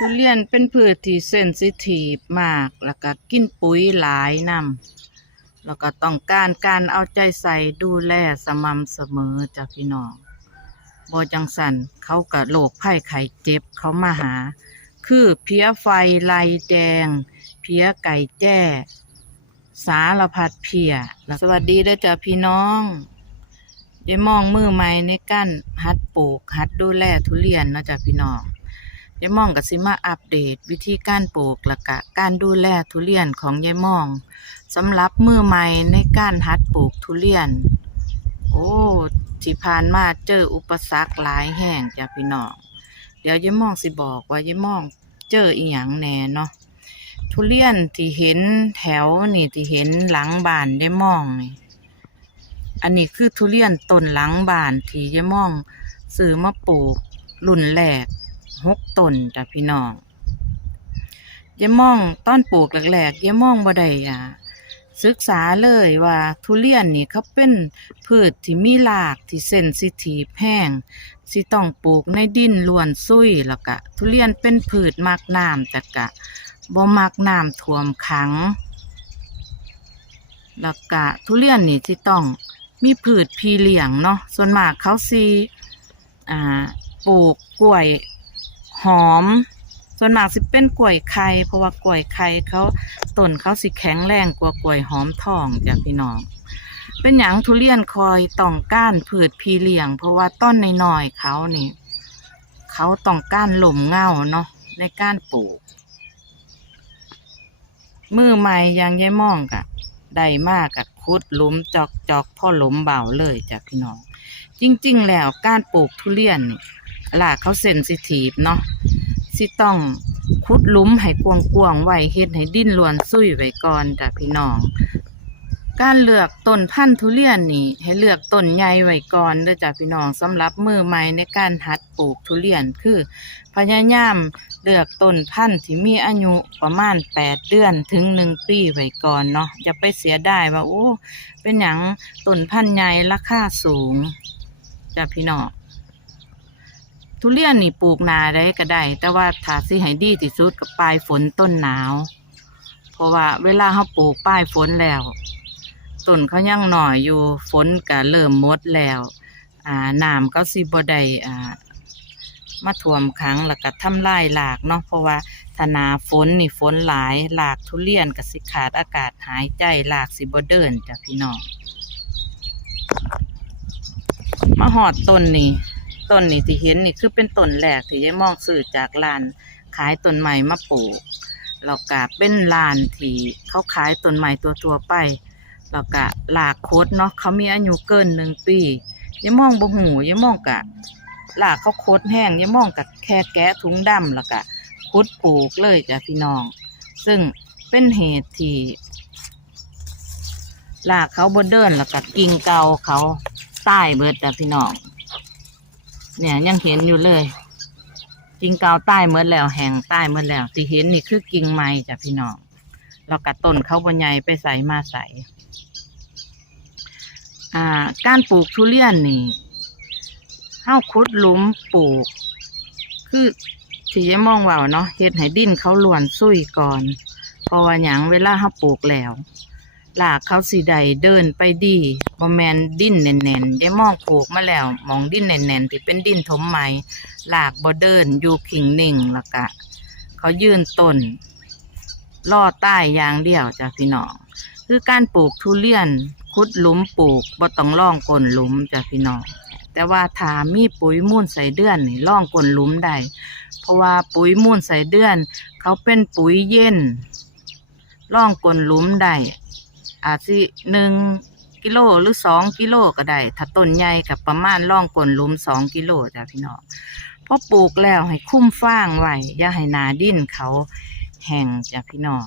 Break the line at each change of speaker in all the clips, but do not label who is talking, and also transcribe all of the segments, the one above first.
ทุเรียนเป็นพืชที่เซนซิทีฟมาก แล้วก็กินปุ๋ยหลายนำแล้วก็ต้องการการเอาใจใส่ดูแลสม่ำเสมอจ้ะพี่น้องบ่จังสันเขากับโรคไข้ไข้เจ็บเขามาหา คือเพี้ยไฟลายแดง เพี้ยไก่แจ้ สารพัดเพียสวัสดีเด้อจ้ะพี่น้องยายมองมือใหม่ในการหัดปลูกหัดดูแลทุเรียนเนาะจ้ะพี่น้อง ยายมองก็สิมาอัปเดต วิธีการปลูกและกะการดูแลทุเรียนของยายมองสำหรับมือใหม่ในการหัดปลูกทุเรียน โอ้ที่ผ่านมาเจออุปสรรคหลายแห่งจ้ะพี่น้องเดี๋ยวยายมองสิบอกว่ายายมองเจออีหยังแหน่เนาะทุเรียนที่เห็นแถวนี่ที่เห็นหลังบ้านได้มองนี่อันนี้คือทุเรียนต้นหลังบ้านที่ยายมองซื้อมาปลูกรุ่นแรก หกต้นจ้ะพี่น้องยายมองต้นปลูกแรกๆยายมองบ่ได้อะศึกษาเลยว่าทุเรียนนี่เขาเป็นพืชที่มีรากที่เซนซิทีฟแห้งสิต้องปลูกในดินล้วนซุยแล้วก็ทุเรียนเป็นพืชมากน้ำจักกะบ่มักน้ำท่วมขังแล้วก็ทุเรียนนี่ที่ต้องมีพืชพีเหลียงเนาะส่วนมากเขาสิอ่าปลูกกล้วย หอม ส่วนมากสิเป็นกล้วยไข่เพราะว่ากล้วยไข่เขาต้นเขาสิแข็งแรงกว่ากล้วยหอมทองจ้ะพี่น้อง เป็นอย่างทุเรียนคอยต้องก้านพืชพีเหลี้ยง เพราะว่าต้นใน้อยเขานี่เขาต้องก้านหล่มเงาเนาะในก้ารปลูกมือใหม่ยังยายม่องกะได้มากกะคุดหลุมจอกจอกพ่อหลุมเบาเลยจ้ะพี่น้อง จริง ๆ แล้วการปลูกทุเรียนนี่ ลากเขาเซนซิทีฟเนาะสิต้องคุดลุมให้กวางๆไว้เฮ็ดให้ดิ้นลวนซุยไว้ก่อนจ้ะพี่น้อง การเลือกต้นพันธุ์ทุเรียนนี่ ให้เลือกต้นใหญ่ไว้ก่อนเด้อจ้ะพี่น้องสำหรับมือใหม่ในการหัดปลูกทุเรียนคือ พยายามเลือกต้นพันธุ์ที่มีอายุประมาณแปดเดือนถึงหนึ่งปีไว้ก่อนเนาะอย่าไปเสียดายว่าโอ้เป็นหยังต้นพันธุ์ใหญ่ราคาสูงจ้ะพี่น้อง ทุเรียนนี่ปลูกนาได้ก็ได้ แต่ว่าถ้าสิให้ดีที่สุดก็ปลายฝนต้นหนาว เพราะว่าเวลาเขาปลูกปลายฝนแล้วต้นเขายังหน่อยอยู่ฝนก็เริ่มมดแล้วอ่าน้ำก็สิบ่ได้อ่ามาท่วมขังแล้วก็ทำลายหลากเนาะเพราะว่าถ้าหนาฝนนี่ฝนหลายหลากทุเรียนก็สิขาดอากาศหายใจหลากสิบ่เดินจ้ะพี่น้องมาหอดต้นนี่ ต้นนี่ที่เห็นนี่คือเป็นต้นแรกที่ยายมองซื้อจากร้านขายต้นใหม่มาปลูกแล้วก็เป็นร้านที่เขาขายต้นใหม่ตัวตัวๆไปแล้วก็หลากโคดเนาะเขามีอายุเกินหนึ่งปียายมองบ่หูยายมองกะหลากเขาโคตรแห้งยังมองกับแค่แกะถุงดำแล้วก็คุดปลูกเลยจ้ะพี่น้อง ซึ่งเป็นเหตุที่หลากเขาบนเดินแล้วก็กิ่งเกาเขาใต้เบิดจ้ะพี่น้อง เนี่ยยังเห็นอยู่เลยกิ่งเกาใต้เมื่อแล้วแห้งใต้เมื่อแล้วที่เห็นนี่คือกิ่งไม้จ้ะพี่น้องแล้วก็ต้นเขาบนใหญ่ไปใส่มาใส่อ่า การปลูกทุเรียนนี่เฮาขุดหลุมปลูก คือที่ยายมองว่าเนาะเฮ็ดให้ดินเขาล้วนซุยก่อน เพราะว่าหยังเวลาเฮาปลูกแล้ว ลากเขาสิได้เดินไปดีบ่แมนดิ้นแน่นๆยายมองปลูกมาแล้วมองดิ้นแน่นๆที่เป็นดิ้นถมใหม่ลากบ่เดินอยู่ขิงหนิ่งล้วก็เขายืนต้นล่อใต้ยางเดี่ยวจ้ะพี่น้องคือการปลูกทุเรียนขุดหลุมปลูกบ่ต้องล่องก้นหลุมจ้ะพี่น้องแต่ว่าถามีปุ๋ยมูลใส่เดือนนี่ล่องก้นหลุมได้เพราะว่าปุ๋ยมูลใส่เดือน เขาเป็นปุ๋ยเย็นล่องก้นหลุมได้ อาจสิหนึ่งกิโลหรือสองกิโลก็ได้ ถ้าต้นใหญ่กับประมาณล่องก้นลุมสองกิโลจ้ะพี่น้องพอปลูกแล้วให้คุ้มฟางไว้อย่าให้นาดินเขาแห้งจ้ะพี่น้อง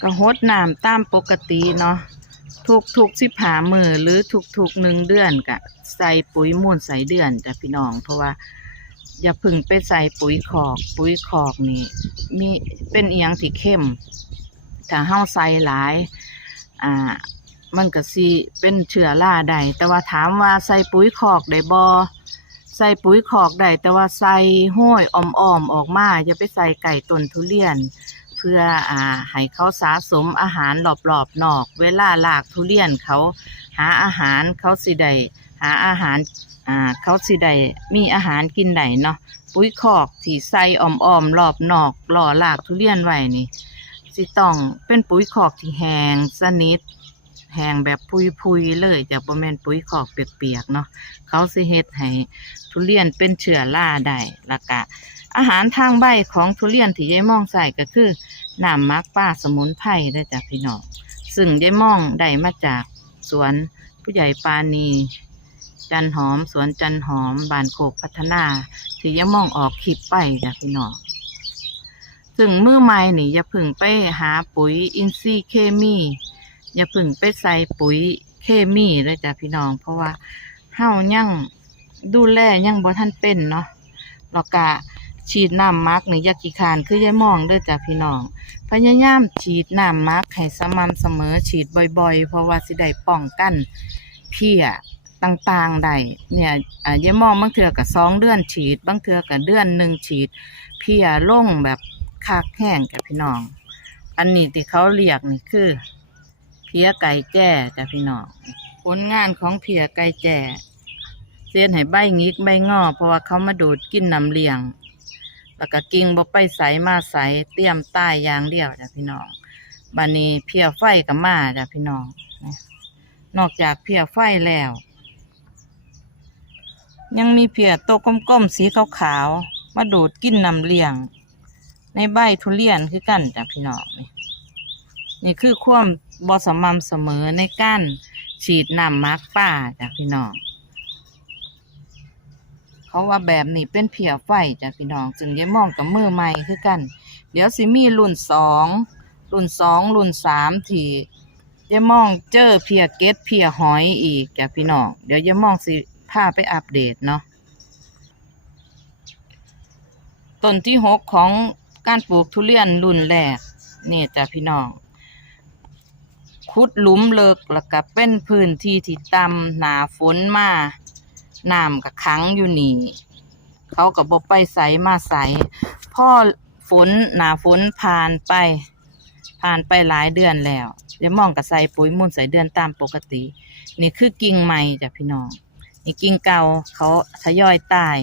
ก็หดน้ำตามปกติเนาะทุกทุกสิบหามือหรือทุกทุกหนึ่งเดือนกะใส่ปุ๋ยมูลใส่เดือนจ้ะพี่น้อง เพราะว่า อย่าพึ่งไปใส่ปุ๋ยขอก ปุ๋ยขอกนี่มีเป็นเอียงที่เข้ม ถ้าเฮาใส่หลาย อ่า มันก็สิเป็นเชื้อราได้แต่ว่าถามว่าใส่ปุ๋ยขอกได้บ่ใส่ปุ๋ยคอกได้แต่ว่าใส่ห้อยอ่อมๆออกมาอย่าไปใส่ไก่ต้นทุเรียน เพื่ออ่าให้เขาสะสมอาหารรอบๆนอก เวลาลากทุเรียนเขาหาอาหารเขาสิได้หาอาหารอ่าเขาสิได้มีอาหารกินได้เนาะปุ๋ยคอกที่ใส่อ่อมๆรอบนอกหล่อลากทุเรียนไว้นี่ สิต้องเป็นปุ๋ยคอกที่แห้งสนิทแห้งแบบพุยๆเลยจากบ่แม่นปุ๋ยคอกเปียกๆเนาะเขาสิเฮ็ดให้ทุเรียนเป็นเชื้อราได้ล้วก็อาหารทางใบของทุเรียนที่ยายมองใส่ก็คือน้ำมักป้าสมุนไพรได้จากพี่น้องซึ่งยายมองได้มาจากสวนผู้ใหญ่ปานีจันหอม สวนจันหอมบานโคกพัฒนาที่ยายมองออกคลิปไปจากพี่น้อง ซึ่งมือใหม่นี่อย่าพึ่งไปหาปุ๋ยอินทรีย์เคมี อย่าพึ่งไปใส่ปุ๋ยเคมีเลยจ้ะพี่น้อง เพราะว่าเฮายังดูแลยังบ่ทันเป็นเนาะแล้วก็ฉีดน้ำมักนี่อยากี่คร้านคือยายมองเด้อจ้ะพี่น้อง พยายามฉีดน้ำมักให้สม่ำเสมอฉีดบ่อยๆ เพราะว่าสิได้ป้องกันเพี้ยต่างๆได้เนี่ยอ่ายายมองบางเทื่อก็สองเดือนฉีด บางเทื่อก็เดือนหนึ่งฉีด เพี้ยล่งแบบ คักแห้งกับพี่น้อง อันนี้ที่เขาเรียกนี่คือ เพียไก่แจ้จ้ะพี่น้อง ผลงานของเพียไก่แจ้เสียนให้ใบงิกใบงอ เพราะว่าเขามาดูดกินน้ำเลี้ยง แล้วก็กิ่งบ่ไปใสมาใสเตรียมใต้ยางเดียวจ้ะพี่น้องบานนี้เพียไฟกับมาจ้ะพี่น้อง นอกจากเพียไฟแล้ว ยังมีเพียโตวกลมๆสีขาวๆมาดูดกินน้ำเลี้ยง ในใบทุเรียนคือกันจ้ะพี่น้องนี่นี่คือความบอสม่ำเสมอในการฉีดน้ำมาร์กป้าจ้ะพี่น้องเขาว่าแบบนี้เป็นเพียไฟจ้ะพี่น้องจึงยายมองกับมือใหม่คือกัน เดี๋ยวสิมีรุ่นสองรุ่นสองรุ่นสามที่ยายมองเจอเพียเก็ดเพียหอยอีกจ้ะพี่น้องเดี๋ยวยายมองสิพาไปอัปเดตเนาะต้นที่หกของ การปลูกทุเรียนรุ่นแรกนี่จ้ะพี่น้องขุดหลุมเลิกแล้วก็เป็นพื้นที่ที่ต่ำหนาฝนมาน้ำก็ขังอยู่นี่ เขาก็บบไปใสมาใสพ่อฝนหนาฝนผ่านไป ผ่านไปหลายเดือนแล้วเดี๋ยวมองกับใส่ปุ๋ยมูลใส่เดือนตามปกติ นี่คือกิ่งใหม่จ้ะพี่น้องนี่กิ่งเก่าเขาทยอยตาย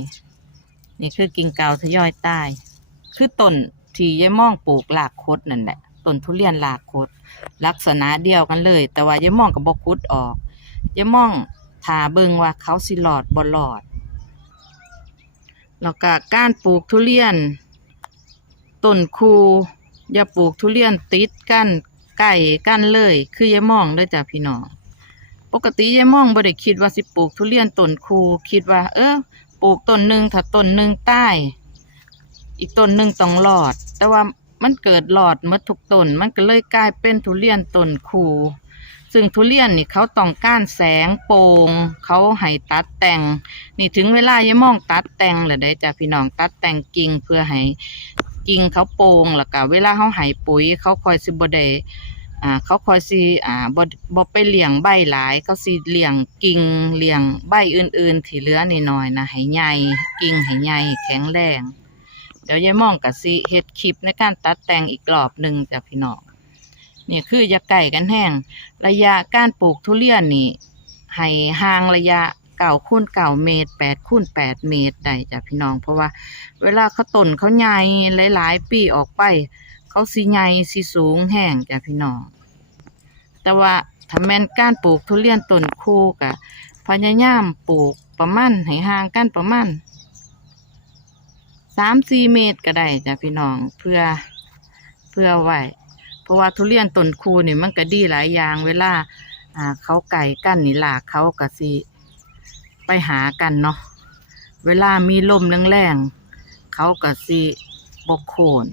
นี่คือกิ่งเก่าทยอยตาย คือต้นที่ยายมองปลูกหลากคดนั่นแหละต้นทุเรียนหลากคด ลักษณะเดียวกันเลย แต่ว่ายายมองกับบกคุดออกยายมองถาเบิงว่าเขาสิหลอดบ่หลอดแล้วก็การปลูกทุเรียนต้นคูอย่าปลูกทุเรียนติดกันใกล้กันเลย คือยายมองเด้จ้ะพี่น้องปกติยายมองบ่ได้คิดว่าสิปลูกทุเรียนต้นคูคิดว่า เออปลูกต้นหนึ่งถ้าต้นหนึ่งใต้ อีกต้นหนึ่งต้องหลอด แต่ว่ามันเกิดหลอดหมดทุกต้นมันก็เลยกลายเป็นทุเรียนต้นคูซึ่งทุเรียนนี่เขาต้องการแสงโปร่งเขาให้ตัดแต่ง นี่ถึงเวลายามองตัดแต่งแล้วได้จ้ะพี่น้องตัดแต่งกิ่งเพื่อให้กิ่งเขาโปร่งแล้วก็เวลาเขาให้ปุ๋ย เขาคอยสิบ่ได้อ่าเขาคอยสิอ่าบ่บ่ไปเลี้ยงใบหลาย เขาสิเลี้ยงกิ่งเลี้ยงใบอื่นๆที่เหลือนิดหน่อยนะให้ใหญ่กิ่งให้ใหญ่แข็งแรง เดี๋ยวยายมองกับสิเฮ็ดคลิปในการตัดแต่งอีกรอบหนึ่งจ้ะพี่น้องนี่คืออยาไก่กันแห้งระยะการปลูกทุเรียนนี่ให้ห่างระยะเก่าคูณเก่าเมตรแปดคูณแปดเมตรได้จ้ะพี่น้อง เพราะว่า เวลาเขาต้นเขาใหญ่หลาย ๆ ปีออกไป เขาสีใหญ่สีสูงแห้งจ้ะพี่น้อง แต่ว่าถ้าแม่นการปลูกทุเรียนต้นคู่กะพยายามปลูกประมาณให้ห่างกันประมาณ สามสี่เมตรก็ได้จ้ะพี่น้องเพื่อเพื่อไว้เพราะว่าทุเรียนต้นคูนี่มันก็ดีหลายอย่างเวลาอ่าเขาไก่กั้นนี่ลากเขาก็สิไปหากันเนาะเวลามีลมแรงๆเขาก็สิบกโคน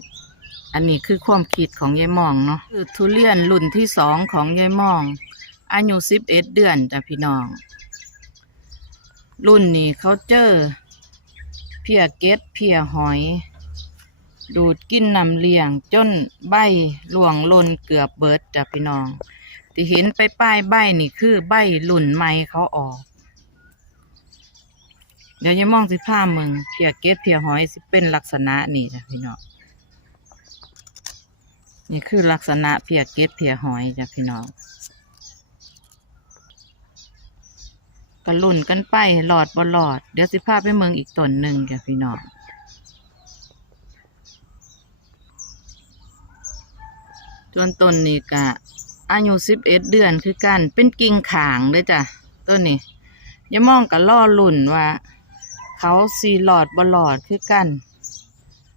อันนี้คือความคิดของยายมองเนาะคือทุเรียนรุ่นที่สองของยายมอง อายุสิบเอ็ดเดือนจ้ะพี่น้อง รุ่นนี้เขาเจอ พียเก็ดเพียหอย ดูดกินน้ำเลี้ยงจนใบหลวงหลนเกือบเบิดจ้ะพี่น้อง ที่เห็นไปป้ายใบนี่คือใบหลุ่นใหม่เขาออก เดี๋ยวยายมองสิพามึงเพียเกตเพียหอยสิเป็นลักษณะนี่จ้ะพี่น้องนี่คือลักษณะเพียเกตเพียหอยจ้ะพี่น้อง ก็ลุ่นกันไปหลอดบ่หลอด เดี๋ยวสิพาไปเมืองอีกตนหนึ่งจ้ะพี่น้องส่วนต้นนี้ก็อายุสิบเอ็ดเดือนคือกันเป็นกิ่งขางเลยจ้ะต้นนี้อย่ามองกับล่อลุ่นว่า เขาสีหลอดบ่หลอดคือกัน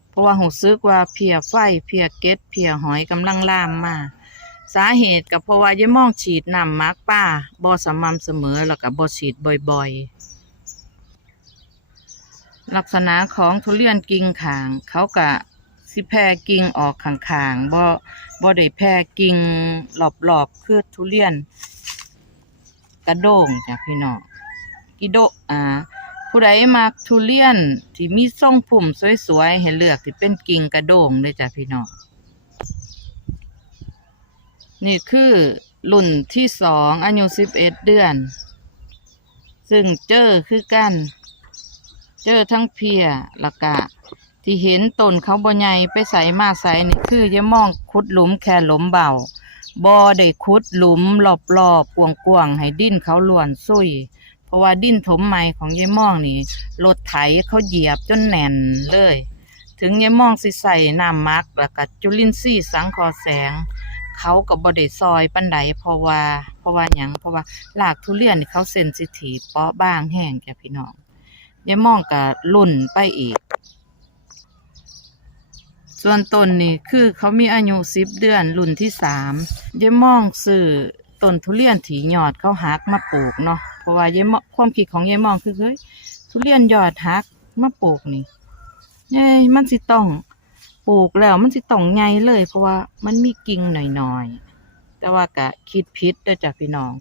เพราะว่าหูซึกว่าเพียไฟเพียเก็ดเพียหอยกำลังล่ามมา สาเหตุก็เพราะว่าย่มองฉีดน้ำมักป้าบ่สม่ำเสมอแล้วก็บ่ฉีดบ่อยๆ ลักษณะของทุเรียนกิ่งขาง เขาก็สิแผ่กิ่งออกข้างๆบ่บ่ได้แผ่กิ่งรอบๆคือทุเรียน กระโดงจ้ะพี่น้องกิโดอ่าผู้ใดมักทุเรียนที่มีทรงพุ่มสวยๆให้เลือกที่เป็นกิ่งกระโดงเลยจ้ะพี่น้อง นี่คือรุ่นที่สองอายุสิบเอ็ดเดือน ซึ่งเจอคือกัน เจอทั้งเพียล้วก็ที่เห็นต้นเขาบ่ใหญ่ไปใส่มาใส่นี่คือจะมองขุดหลุมแค่หลุมเบาบ่ได้ขุดหลุมรอบๆกวางๆให้ดินเขาล้วนซุยเพราะว่าดินถมใหม่ของยายม่องนี่รถไถเขาเหยียบจนแน่นเลย ถึงยายม่องสิใส่น้ำมักแล้วก็จุลินทรีย์สังคอแสง เขาก็บ่ได้ซอยปันใดเพราะว่า เพราะว่าหยังเพราะว่าหลากทุเรียนนี่เขาเซนซิทีฟเปราะบางแห้งจ้ะพี่น้องยายม่องก็ลุ่นไปอีก ส่วนต้นนี่คือเขามีอายุสิบเดือนรุ่นที่สามยายม่องซื้อต้นทุเรียนถียอดเขาหักมาปลูกเนาะเพราะว่ายายม่องความคิดของยายม่องคือเฮ้ยทุเรียนยอดหักมาปลูกนี่เย้ยมันสิต้อง ปลูกแล้วมันสิต้องใหญ่เลย เพราะว่ามันมีกิ่งหน่อยๆ แต่ว่าก็คิดพิษด้อจ้ะพี่น้อง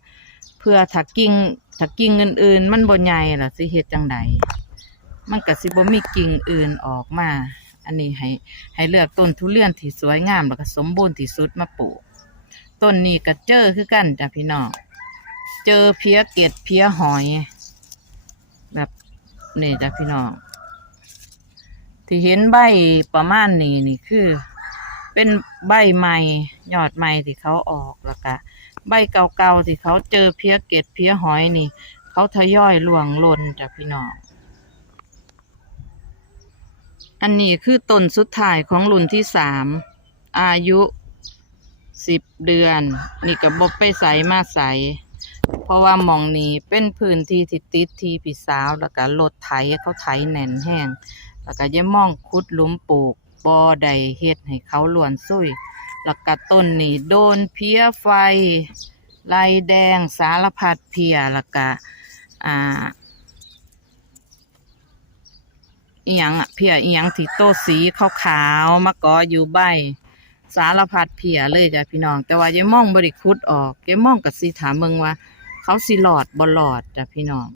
เพื่อถ้ากิ่งถ้ากิ่งอื่นๆ มันบ่ใหญ่ล่ะสิเฮ็ดจังใดมันก็สิบ่มีกิ่งอื่นออกมา อันนี้ให้ให้เลือกต้นทุเรียนที่สวยงามแล้วก็สมบูรณ์ที่สุดมาปลูก ต้นนี้ก็เจอคือกันจ้ะพี่น้อง เจอเพียเกตเพียหอย แบบนี่จ้ะพี่น้อง ที่เห็นใบประมาณนี้นี่คือ เป็นใบใหม่ยอดใหม่ที่เขาออกแล้วก็ใบเก่าๆที่เขาเจอเพี้ยเกตเพี้ยหอยนี่ เขาทยอยหลวงลนจ้ะพี่น้องอันนี้คือต้นสุดท้ายของรุ่นที่สามอายุสิบเดือน นี่ก็บบไปใสมาใส เพราะว่ามองนี้เป็นพื้นที่ที่ติดทีพี่สาวแล้วก็รถไถเขาไถแน่นแห้ง แล้วก็ยังมองคุดหลุมปลูกบ่อใดเฮ็ดให้เขาล้วนซุยแล้วก็ต้นนี้โดนเพี้ยไฟลายแดงสารพัดเพียแล้วก็อ่าอียังอะเพียอียังที่โตสีขาวๆมาก่ออยู่ใบ สารพัดเพียเลยจ้ะพี่น้อง แต่ว่ายายม่องบริคุดออกยายม่องกับสีถามเมืองว่า เขาสิหลอดบ่หลอดจ้ะพี่น้อง